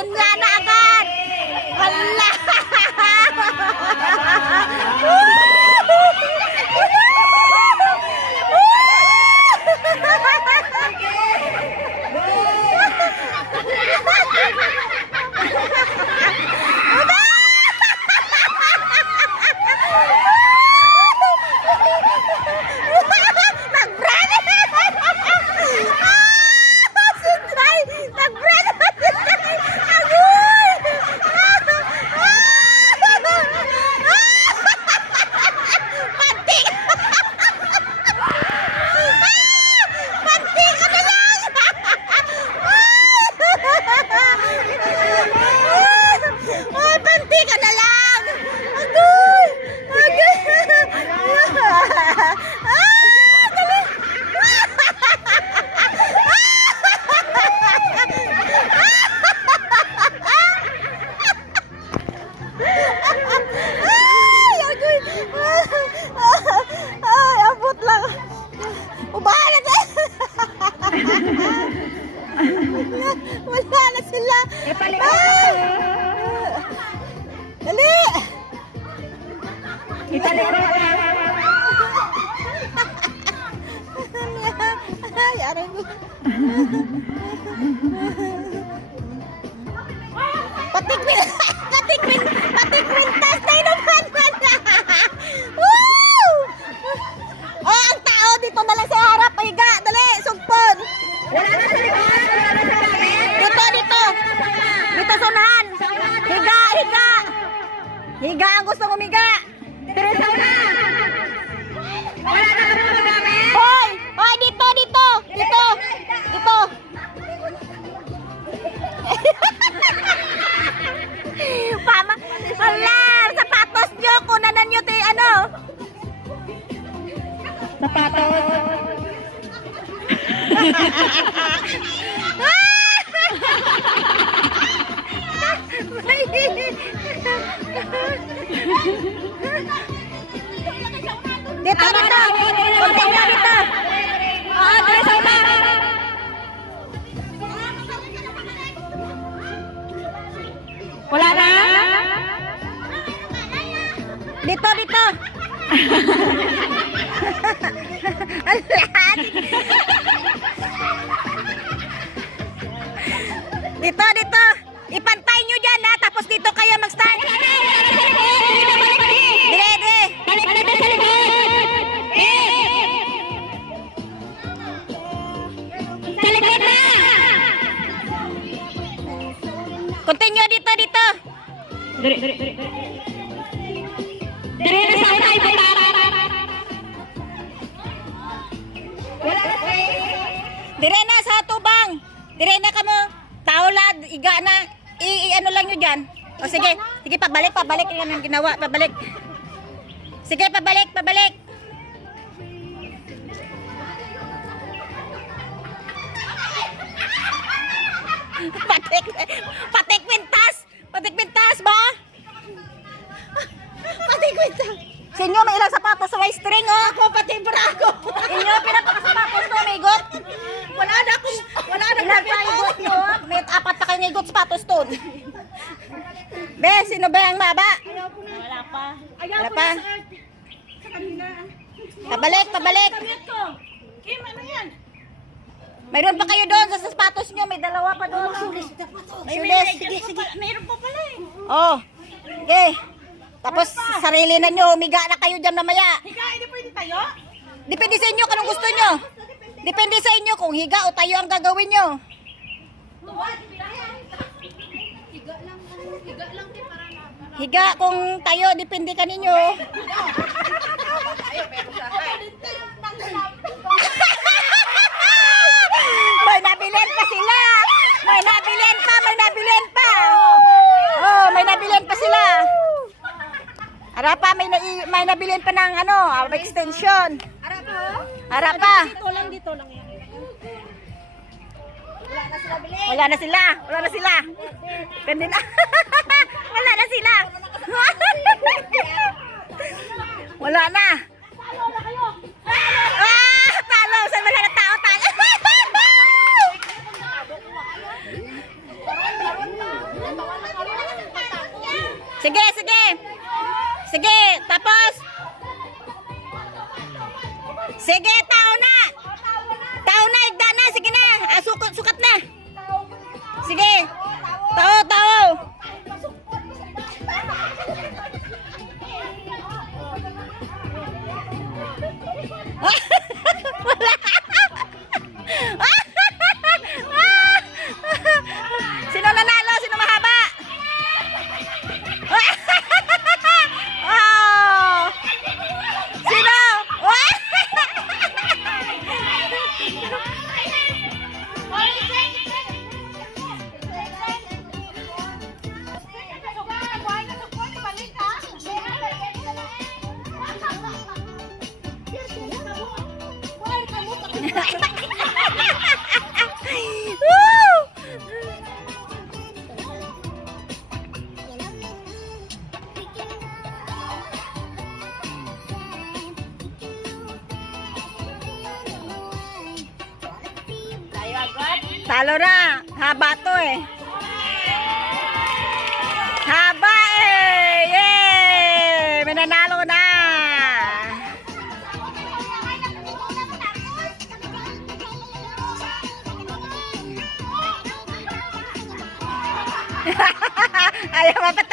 Yun nga na agad. Wala. Wala na sila. Dali. Ay, aray ko. Patik-wintas tayo naman. Woo! Oh, ang tao dito na lang sa harap. Higa, dali, sugpon. Dito sunahan. Higa. Higa ang gusto umiga. Hoy, dito. Pama, alam, sapatos nyo, kunanan nyo ti ano. Sapatos. Dito. Konti na dito. Dito sa una. Wala na? Dito. Dito. Ipantay nyo dyan ha. Tapos dito kayo mag-start. Dire. Continue dito. Dire sa una dire na sa tubang. Dire na kamo. Taulad, iga na. Ano lang nyo dyan. O sige, pabalik. Yan ang ginawa, pabalik. Sige, pabalik. Patik pintas ba? Patik pintas. Sa inyo may ilang sapatos sa may string, oh. Ako, pati brago. Inyo, pinapakasapatos to, may igot. Wala na ilang pa igot nyo. May 4 pa kayo igot sapatos to. Be, sino ba ang maba? Wala pa. Pabalik. Kim, ano yan? Mayroon pa kayo doon sa sapatos nyo. May 2 pa doon. Sige. Mayroon pa pala eh. Oh, okay. Tapos sarili na nyo, humiga na kayo dyan mamaya. Higa, hindi pwede tayo? Depende sa inyo kung anong gusto nyo. Depende sa inyo kung higa o tayo ang gagawin nyo. Higa kung tayo, depende ka ninyo. May nabilin pa sila. May nabilin pa. Oh, may nabilin pa sila. Harapa, may nabilin pa ng extension. Harapa. Dito lang yan. Wala na sila. Pwede na. Wala na sila. Wala na. Talo. Saan wala na tao? Talo. Woo! Talo na. Haba to eh. Haba eh. Yay! Mananalo na. Ayaw mapat